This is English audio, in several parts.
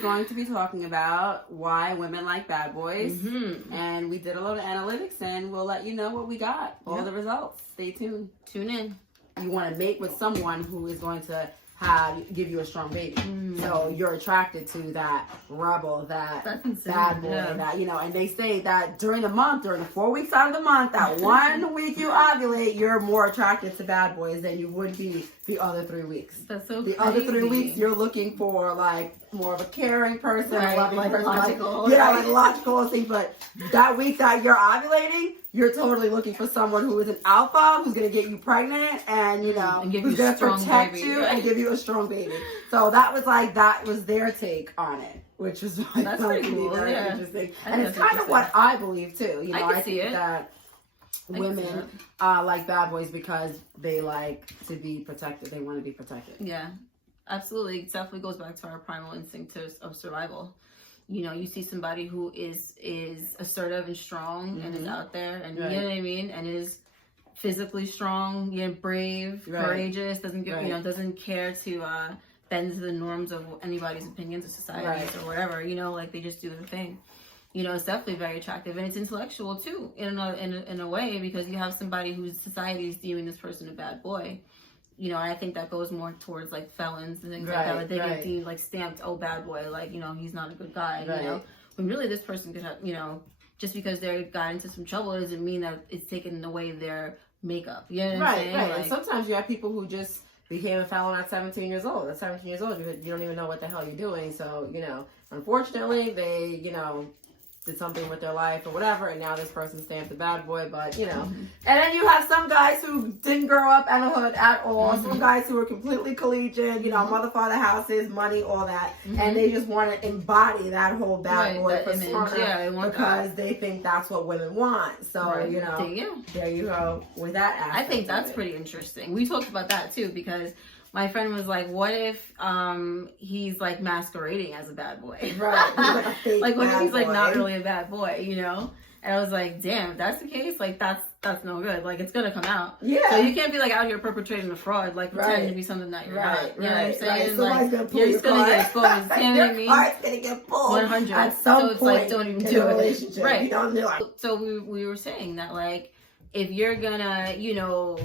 going to be talking about why women like bad boys. Mm-hmm. And we did a lot of analytics, and we'll let you know what we got. All the results. Stay tuned. Tune in. You want to mate with someone who is going to give you a strong baby. So you're attracted to that rebel, that bad boy, that, you know, and they say that during the 4 weeks out of the month, that 1 week you ovulate, you're more attracted to bad boys than you would be the other 3 weeks. That's so The crazy. other 3 weeks, you're looking for like more of a caring person, Right, a loving like person, logical, like, right? like logical thing. But that week that you're ovulating, you're totally looking for someone who is an alpha, who's gonna get you pregnant, and you know, and give who's you a gonna strong protect baby. you and give you a strong baby. So that was their take on it, which was like, That's pretty cool, very yeah. interesting. I And think it's that's kind of what I believe too. You know, I can I see think it. that I can see women like bad boys because they like to be protected. They want to be protected. Yeah, absolutely. It definitely goes back to our primal instinct of survival. You know, you see somebody who is assertive and strong and is out there, and you know what I mean, and is physically strong, you know, brave, courageous, doesn't give, you know, doesn't care to bend to the norms of anybody's opinions or societies or whatever. You know, like they just do their thing. You know, it's definitely very attractive, and it's intellectual too, in a way, because you have somebody whose society is deeming this person a bad boy. You know, I think that goes more towards like felons and things like that. Like they get deemed like stamped, oh, bad boy, like, you know, he's not a good guy. You know, when really this person could have, you know, just because they got into some trouble doesn't mean that it's taken away their makeup. You know what I'm saying? Right. Like, And sometimes you have people who just became a felon at 17 years old. At 17 years old, you don't even know what the hell you're doing. So, you know, unfortunately, they, you know, did something with their life or whatever, and now this person stamped a bad boy. But you know, and then you have some guys who didn't grow up in the hood at all. Some guys who are completely collegiate, you know, mother, father, houses, money, all that, and they just want to embody that whole bad boy persona because they think that's what women want. So you know, there you go with that aspect. I think that's pretty interesting. We talked about that too, because my friend was like, what if he's like masquerading as a bad boy? Right. He's like a fake like, what if he's bad like boy. not really a bad boy, you know? And I was like, damn, if that's the case, like that's no good. Like it's gonna come out. Yeah. So you can't be like out here perpetrating a fraud, like pretending to be something that you're not. You know what I'm saying? Somebody's Like gonna you're just gonna get exposed. You know what I mean? Car's gonna get pulled 100. at some so it's point like don't even in do a it. relationship. Right. You know, like, so we were saying that like if you're gonna, you know,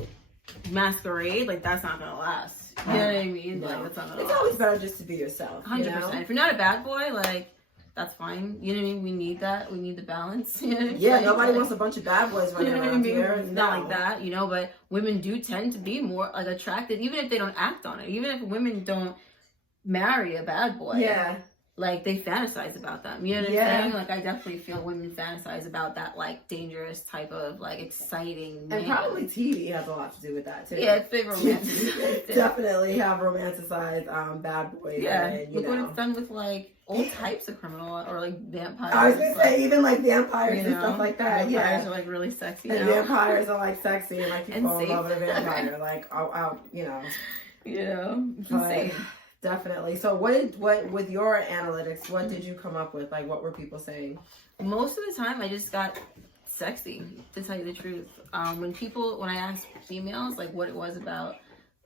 masquerade, like that's not gonna last. You know what I mean? No. Like that's not gonna it's last. always better just to be yourself. 100%. If you're not a bad boy, like that's fine. You know what I mean? We need that. We need the balance. You know? Yeah, nobody wants a bunch of bad boys running You know what I around mean? here. It's not like that, you know, but women do tend to be more like attracted, even if they don't act on it. Even if women don't marry a bad boy. Yeah. Like they fantasize about them. You know what I'm saying? Like I definitely feel women fantasize about that like dangerous type of like exciting man. And probably TV has a lot to do with that too. Yeah, it's big romance. Definitely have romanticized bad boys. Yeah. And, Look what it's done with like all types of criminal or like vampires. I was gonna say even like vampires and know, stuff like that. Vampires are like really sexy. And now. vampires are like sexy and like you And fall in safe. love with a vampire. Like you know. You know, But insane. definitely. So what with your analytics, what did you come up with? Like what were people saying? Most of the time I just got sexy, to tell you the truth. When I asked females like what it was about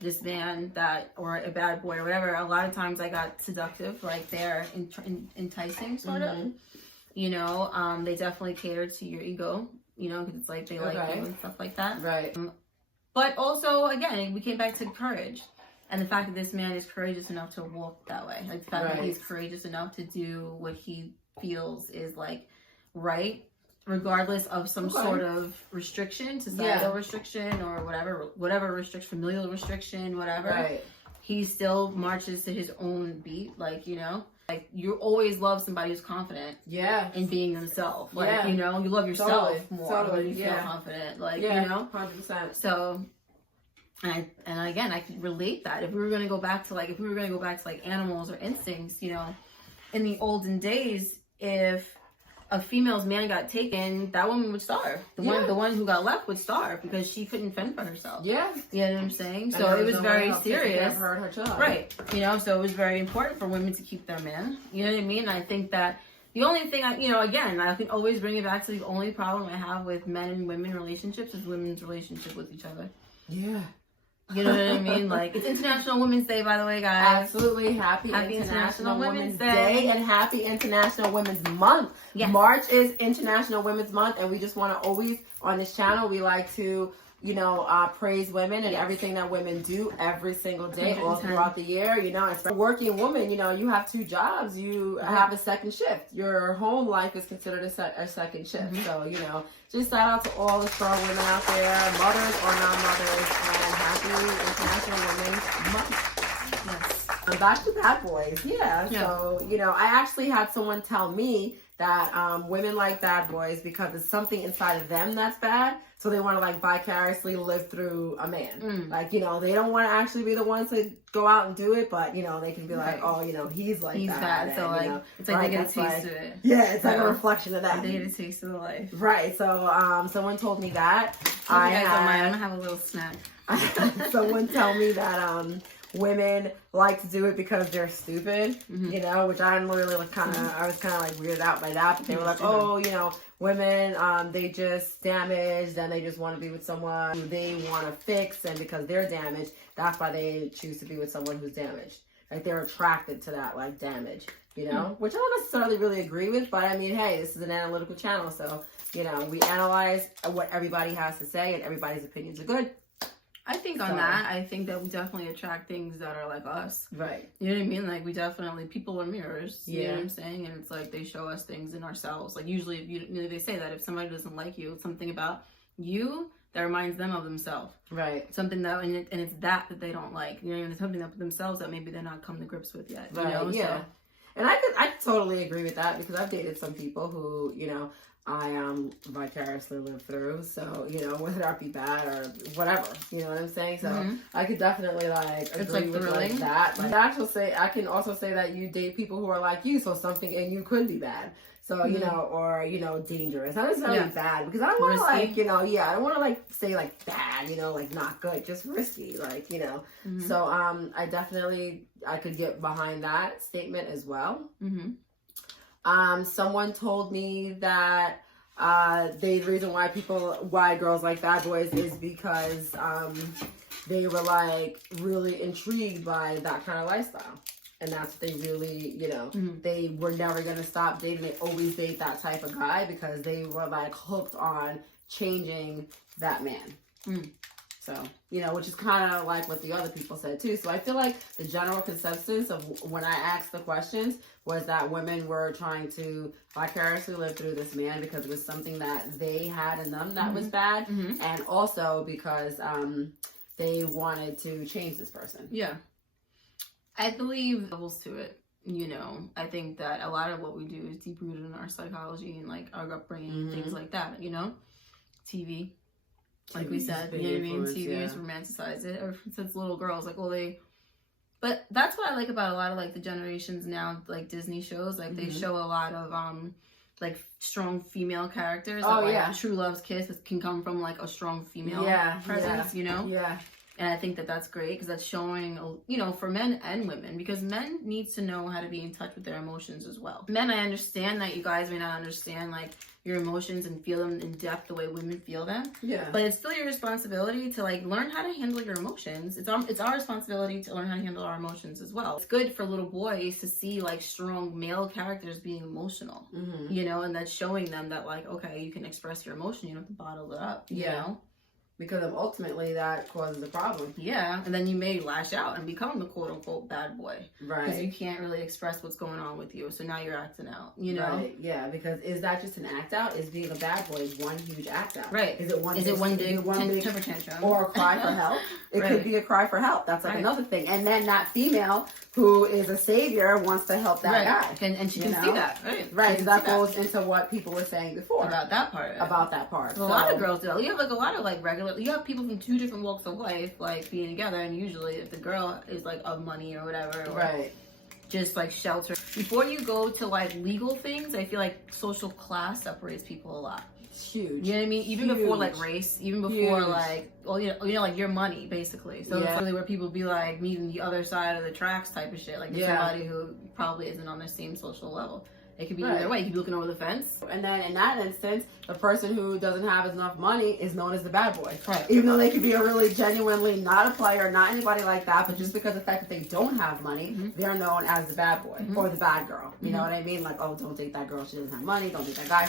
this man that, or a bad boy or whatever, a lot of times I got seductive, like they're enticing sort of. You know, they definitely cater to your ego, you know, because it's like they like you and stuff like that. Right. But also, again, we came back to courage. And the fact that this man is courageous enough to walk that way. Like the fact that he's courageous enough to do what he feels is like right, regardless of some sort of restriction, societal restriction or whatever restriction, familial restriction, whatever. Right. He still marches to his own beat, like, you know. Like you always love somebody who's confident in being themselves. Like, you know, you love yourself more when you feel confident. Like, you know? 100%. So and again, I can relate that. If we were going to go back to like animals or instincts, you know, in the olden days, if a female's man got taken, that woman would starve. The one who got left would starve because she couldn't fend for herself. Yeah. You know what I'm saying? So it was very serious. Her child. Right. You know, so it was very important for women to keep their man. You know what I mean? I think that the only thing I can always bring it back to the only problem I have with men and women relationships is women's relationship with each other. Yeah. You know what I mean? Like, it's International Women's Day, by the way, guys. Absolutely. Happy International Women's Day and happy International Women's Month. Yes. March is International Women's Month, and we just want to always, on this channel, we like to, you know, praise women and everything that women do every single day, all throughout the year. You know, as a working woman, you know, you have 2 jobs. You have a second shift. Your home life is considered a second shift. So, you know, just shout out to all the strong women out there, mothers or non-mothers, and happy International Women's Month. Yes. And back to bad boys. Yeah. So, you know, I actually had someone tell me that women like bad boys because it's something inside of them that's bad. So they want to like vicariously live through a man. Like, you know, they don't want to actually be the ones to go out and do it, but, you know, they can be like, oh, you know, he's like he's that. bad. So, and, like, you know, it's like they get a taste of it. Yeah, it's like a reflection of that. They get a taste of the life. Right. So someone told me that. I'm going to have a little snack. Someone tell me that women like to do it because they're stupid, you know, which I'm really like I was kind of like weirded out by that, but they were like, oh, you know, women, they just damaged and they just want to be with someone who they want to fix, and because they're damaged, that's why they choose to be with someone who's damaged. Like, they're attracted to that, like, damage, you know, which I don't necessarily really agree with, but I mean, hey, this is an analytical channel, so, you know, we analyze what everybody has to say, and everybody's opinions are good. I think on that, I think that we definitely attract things that are like us. Right. You know what I mean? Like, we definitely, people are mirrors. You know what I'm saying? And it's like, they show us things in ourselves. Like, usually, if you know, they say that if somebody doesn't like you, it's something about you that reminds them of themselves. Right. Something that, and it's that they don't like. You know, and it's something that themselves that maybe they're not come to grips with yet. Right. You know? Yeah. So, and I totally agree with that, because I've dated some people who, you know, I vicariously live through, so, you know, whether that be bad or whatever, you know what I'm saying? So I could definitely like agree with like that. But I can also say that you date people who are like you, so something in you could be bad. So, you know, or, you know, dangerous. Not necessarily bad, because I don't want to like, you know, I don't want to like say like bad, you know, like not good, just risky, like, you know. So I could get behind that statement as well. Someone told me that the reason why girls like bad boys is because they were like really intrigued by that kind of lifestyle. And that's what they really, you know, they were never going to stop dating. They always date that type of guy because they were like hooked on changing that man. So, you know, which is kind of like what the other people said too. So I feel like the general consensus of when I asked the questions was that women were trying to vicariously live through this man because it was something that they had in them that was bad. And also because they wanted to change this person. Yeah. I believe levels to it. You know, I think that a lot of what we do is deep rooted in our psychology and like our upbringing, things like that, you know? TV. Like we said, you know what I mean? TV is romanticize it. Or since little girls, like, well, but that's what I like about a lot of like the generations now, like Disney shows. Like they show a lot of like strong female characters. Oh, like, yeah. True Love's Kiss can come from like a strong female presence, you know? Yeah. And I think that that's great because that's showing, you know, for men and women, because men need to know how to be in touch with their emotions as well. Men, I understand that you guys may not understand like your emotions and feel them in depth the way women feel them. Yeah. But it's still your responsibility to like learn how to handle your emotions. It's our responsibility to learn how to handle our emotions as well. It's good for little boys to see like strong male characters being emotional, you know, and that's showing them that like, okay, you can express your emotion. You don't have to bottle it up, you know? Because ultimately that causes a problem. Yeah, and then you may lash out and become the quote-unquote bad boy. Right. Because you can't really express what's going on with you, so now you're acting out, you know? Right, yeah, because is that just an act out? Is being a bad boy one huge act out? Right. Is it one big temper tantrum? Or a cry for help? It could be a cry for help. That's like another thing. And then that female who is a savior wants to help that guy. And she can see that, right? Right, so that goes into what people were saying before. About that part. So a lot of girls do that. You have like a lot of like regular, you have people from 2 different walks of life like being together, and usually if the girl is like of money or whatever, or just like shelter. Before you go to like legal things, I feel like social class separates people a lot. It's huge. You know what I mean? Even before like race, even before like, well, you know, like your money basically. So it's really where people be like meeting the other side of the tracks type of shit. Like somebody who probably isn't on the same social level. It could be Right. either way. You could be looking over the fence. And then in that instance, the person who doesn't have enough money is known as the bad boy. Right. Even though they could be a really genuinely not a player, not anybody like that, but just because of the fact that they don't have money, they're known as the bad boy or the bad girl. You know what I mean? Like, oh, don't date that girl, she doesn't have money. Don't date that guy,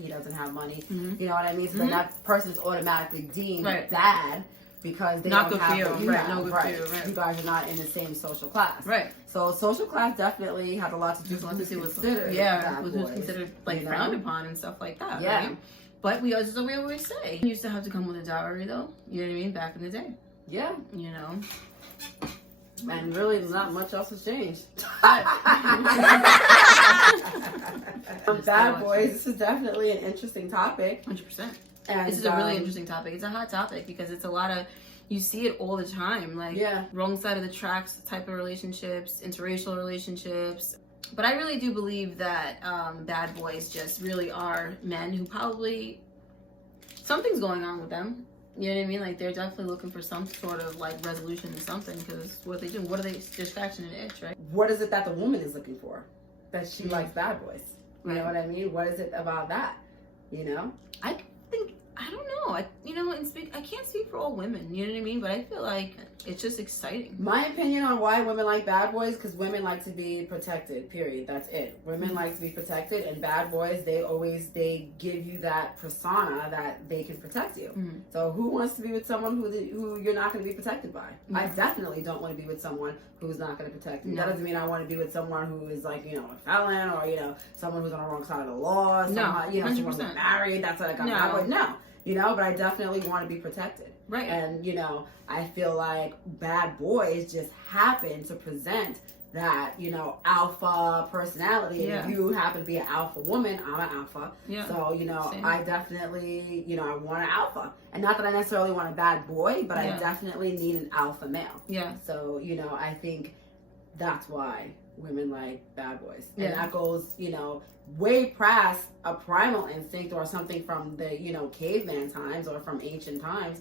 he doesn't have money. You know what I mean? So then that person is automatically deemed bad because they Not don't good have for what you. you Right, have. no good for you, right. You guys are not in the same social class. Right. So social class definitely has a lot to do Just with want to who's see what's considered bad who's boys. considered like you know? frowned upon and stuff like that. Yeah. Right? But we as we always say, you used to have to come with a dowry though. You know what I mean? Back in the day. Yeah. You know. And really, not much else has changed. Bad boys. This is definitely an interesting topic. 100%. And This is a really interesting topic. It's a hot topic because it's a lot of, you see it all the time. Like, wrong side of the tracks type of relationships, interracial relationships. But I really do believe that bad boys just really are men who probably, something's going on with them. You know what I mean? Like, they're definitely looking for some sort of, like, resolution to something because what they do, what are they, just scratching an itch, right? What is it that the woman is looking for? That she likes bad boys. You know Right. what I mean? What is it about that? You know? I think, I don't know. I can't speak for all women, you know what I mean? But I feel like it's just exciting. My opinion on why women like bad boys, because women like to be protected, period. That's it. Women like to be protected, and bad boys, they give you that persona that they can protect you. So who wants to be with someone who you're not going to be protected by? I definitely don't want to be with someone who's not going to protect me. That doesn't mean I want to be with someone who is like, you know, a felon or, you know, someone who's on the wrong side of the law. Someone, you know, someone who's married. That's like a bad boy. No. You know, but I definitely want to be protected. Right. And, you know, I feel like bad boys just happen to present that, you know, alpha personality. Yeah. And you happen to be an alpha woman, I'm an alpha. Yeah. So, you know, Same. I definitely, you know, I want an alpha. And not that I necessarily want a bad boy, but I definitely need an alpha male. Yeah. So, you know, I think that's why women like bad boys. And Yeah. that goes, you know, way past a primal instinct or something from the, you know, caveman times or from ancient times.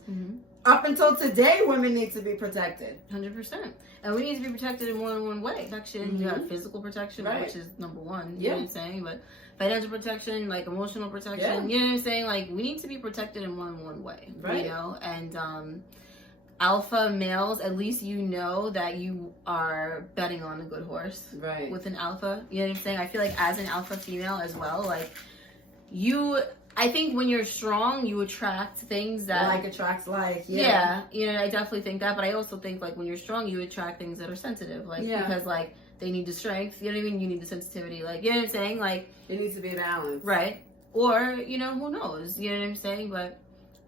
Up until today, women need to be protected. 100%. And we need to be protected in more than one way. Protection, you have physical protection, Right. which is number one. You know what I'm saying? But financial protection, like emotional protection, Yeah. you know what I'm saying? Like, we need to be protected in more than one way. Right. You know? And alpha males, at least you know that you are betting on a good horse. Right. With an alpha. You know what I'm saying? I feel like as an alpha female as well, like, I think when you're strong, you attract things that Like attracts like. yeah, you know, I definitely think that, but I also think like when you're strong, you attract things that are sensitive, like because like they need the strength, you know what I mean? You need the sensitivity, like, you know what I'm saying? Like, it needs to be balanced, right? Or, you know, who knows? You know what I'm saying? But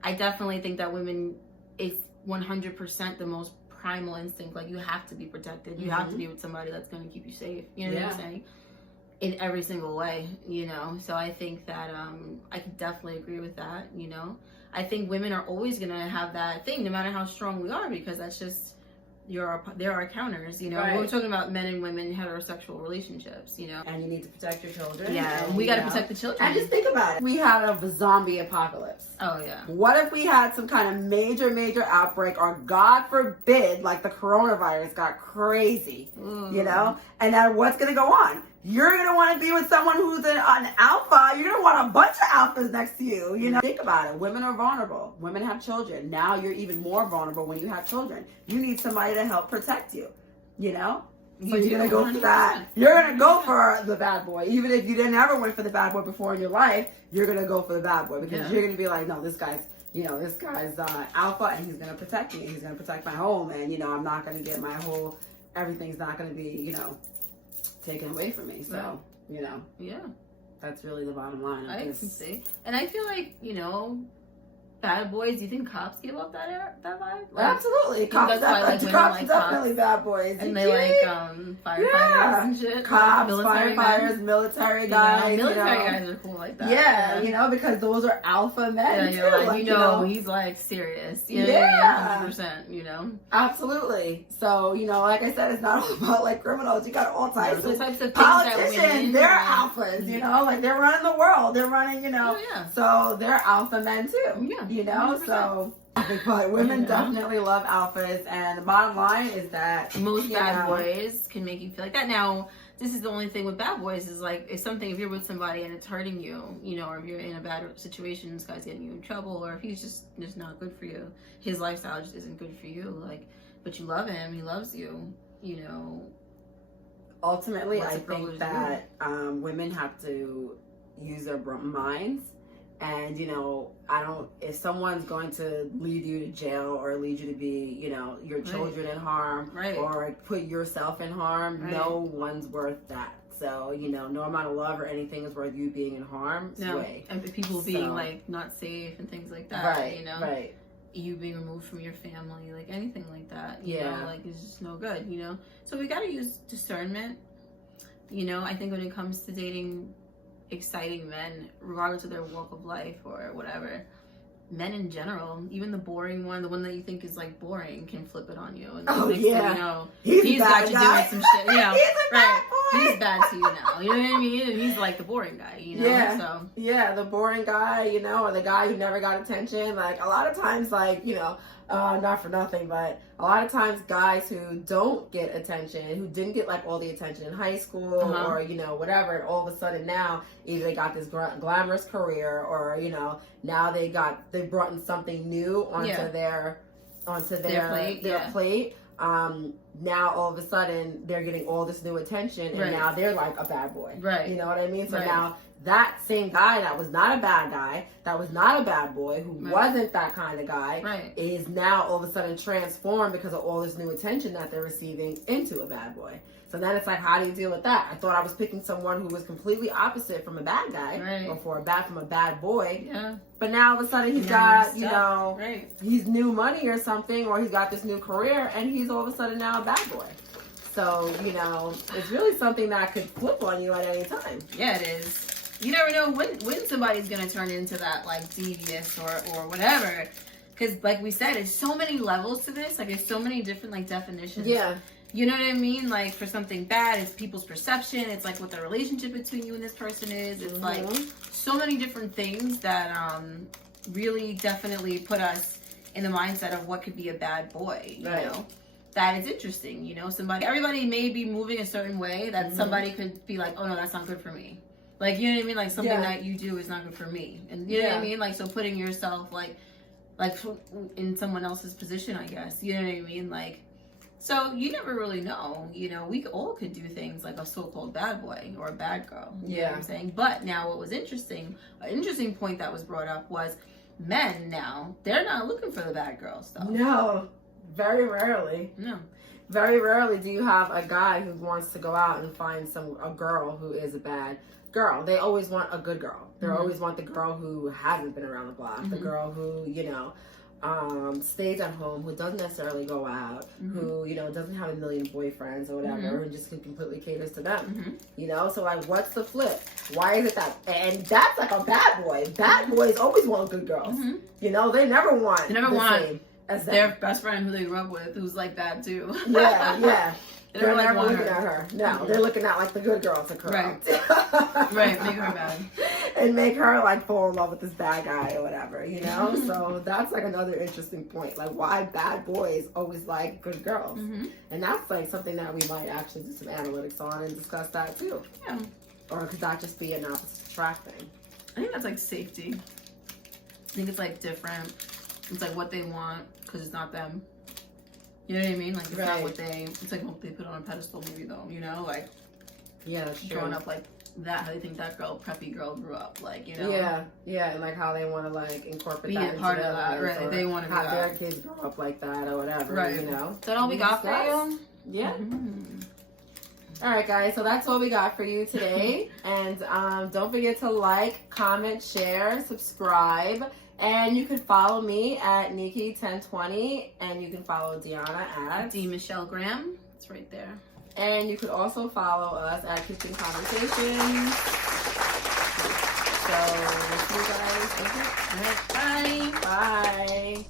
I definitely think that women, it's 100% the most primal instinct. Like, you have to be protected. You have to be with somebody that's going to keep you safe. You know what I'm saying? In every single way, you know. So I think that I can definitely agree with that, you know. I think women are always gonna have that thing, no matter how strong we are, because that's just there are counters, you know. Right. We're talking about men and women heterosexual relationships, you know. And you need to protect your children. Yeah, and we got to you know, protect the children. And just think about it. We had a zombie apocalypse. Oh yeah. What if we had some kind of major outbreak, or God forbid, like the coronavirus got crazy, you know? And then what's going to go on? You're going to want to be with someone who's an alpha. You're going to want a bunch of alphas next to you, you know? Think about it. Women are vulnerable. Women have children. Now you're even more vulnerable when you have children. You need somebody to help protect you, you know? So you're going to go for that. You're going to go for the bad boy. Even if you didn't ever went for the bad boy before in your life, you're going to go for the bad boy because you're going to be like, no, this guy's alpha and he's going to protect me. He's going to protect my home. And, you know, I'm not going to get everything's not going to be, you know, taken away from me. So, you know. Yeah. That's really the bottom line. I can see. And I feel like, you know, bad boys, do you think cops give off that vibe? Like, absolutely. Cops like definitely bad boys. And they like firefighters and shit. Cops, military firefighters, military guys. Yeah, military guys are cool like that. Yeah, you know, because those are alpha men. Yeah, too. like, you know, he's like serious. You know yeah. 100%, you know? Absolutely. So, you know, like I said, it's not all about like criminals. You got all types of things politicians. that women, they're alphas, you know, like they're running the world. They're running, you know. Oh, yeah. So they're alpha men too. Yeah. You know, 100%. So but women definitely love alphas, and the bottom line is that most bad boys can make you feel like that. Now, this is the only thing with bad boys is like if you're with somebody and it's hurting you, you know, or if you're in a bad situation, this guy's getting you in trouble, or if he's just not good for you, his lifestyle just isn't good for you, like, but you love him, he loves you, you know. Ultimately, I think that women have to use their minds. And, you know, if someone's going to lead you to jail or lead you to be, you know, your children in harm or put yourself in harm, no one's worth that. So, you know, no amount of love or anything is worth you being in harm's way. And people being, like, not safe and things like that, you know? Right. You being removed from your family, like, anything like that, you know? Like, it's just no good, you know? So we got to use discernment. You know, I think when it comes to dating exciting men, regardless of their walk of life or whatever, men in general, even the boring one, the one that you think is like boring, can flip it on you. And you know, he's got you doing some shit. You know, he's bad to you now. You know what I mean? And he's like the boring guy. You know, the boring guy. You know, or the guy who never got attention. Like a lot of times, like you know. Not for nothing, but a lot of times guys who don't get attention, who didn't get like all the attention in high school or, you know, whatever, and all of a sudden now either they got this glamorous career or, you know, now they brought in something new onto their plate. Now all of a sudden they're getting all this new attention and now they're like a bad boy. Right. You know what I mean? So now that same guy that was not a bad guy, that was not a bad boy, who wasn't that kind of guy, is now all of a sudden transformed because of all this new attention that they're receiving into a bad boy. So then it's like, how do you deal with that? I thought I was picking someone who was completely opposite from a bad guy or from a bad boy. Yeah. But now all of a sudden he's got, you know, he's new money or something, or he's got this new career and he's all of a sudden now a bad boy. So, you know, it's really something that could flip on you at any time. Yeah, it is. You never know when somebody's going to turn into that, like, devious or whatever. Because, like we said, there's so many levels to this. Like, there's so many different, like, definitions. Yeah. You know what I mean? Like, for something bad, it's people's perception. It's, like, what the relationship between you and this person is. It's, like, so many different things that really definitely put us in the mindset of what could be a bad boy, you know? That is interesting, you know? Everybody may be moving a certain way that somebody could be like, oh, no, that's not good for me. Like, you know what I mean? Like, something that you do is not good for me. And you know what I mean? Like, so putting yourself, like in someone else's position, I guess. You know what I mean? Like, so you never really know. You know, we all could do things like a so-called bad boy or a bad girl. You know what I'm saying? But now what was interesting, an interesting point that was brought up was men now, they're not looking for the bad girl stuff. No, very rarely. No. Very rarely do you have a guy who wants to go out and find a girl who is a bad girl. They always want a good girl. They always want the girl who hasn't been around the block, the girl who, you know, stays at home, who doesn't necessarily go out, who, you know, doesn't have a million boyfriends or whatever, who just completely caters to them. You know, so like, what's the flip? Why is it that? And that's like a bad boy. Bad boys always want good girls. You know, they never want same as their best friend who they grew up with, who's like bad too. Yeah. They're never looking at her. No, they're looking at like the good girl to corrupt. Make her bad. And make her like fall in love with this bad guy or whatever, you know? So that's like another interesting point. Like why bad boys always like good girls. And that's like something that we might actually do some analytics on and discuss that too. Yeah. Or could that just be an opposite attract thing? I think that's like safety. I think it's like different. It's like what they want because it's not them. You know what I mean? Like, it's not what it's like what they put on a pedestal maybe though, you know? Like, yeah, that's true. Growing up like that, how they think that preppy girl grew up, like, you know? Yeah, and like how they want to like incorporate that part of that, right? They want to have their kids grow up like that or whatever, you know? Is that all we got for you? Yeah. All right, guys, so that's all we got for you today. And don't forget to like, comment, share, subscribe. And you can follow me at Nikki1020, and you can follow Deanna at D Michelle Graham. It's right there. And you could also follow us at Kitchen Conversations. So, we'll see you guys. All right, bye. Bye.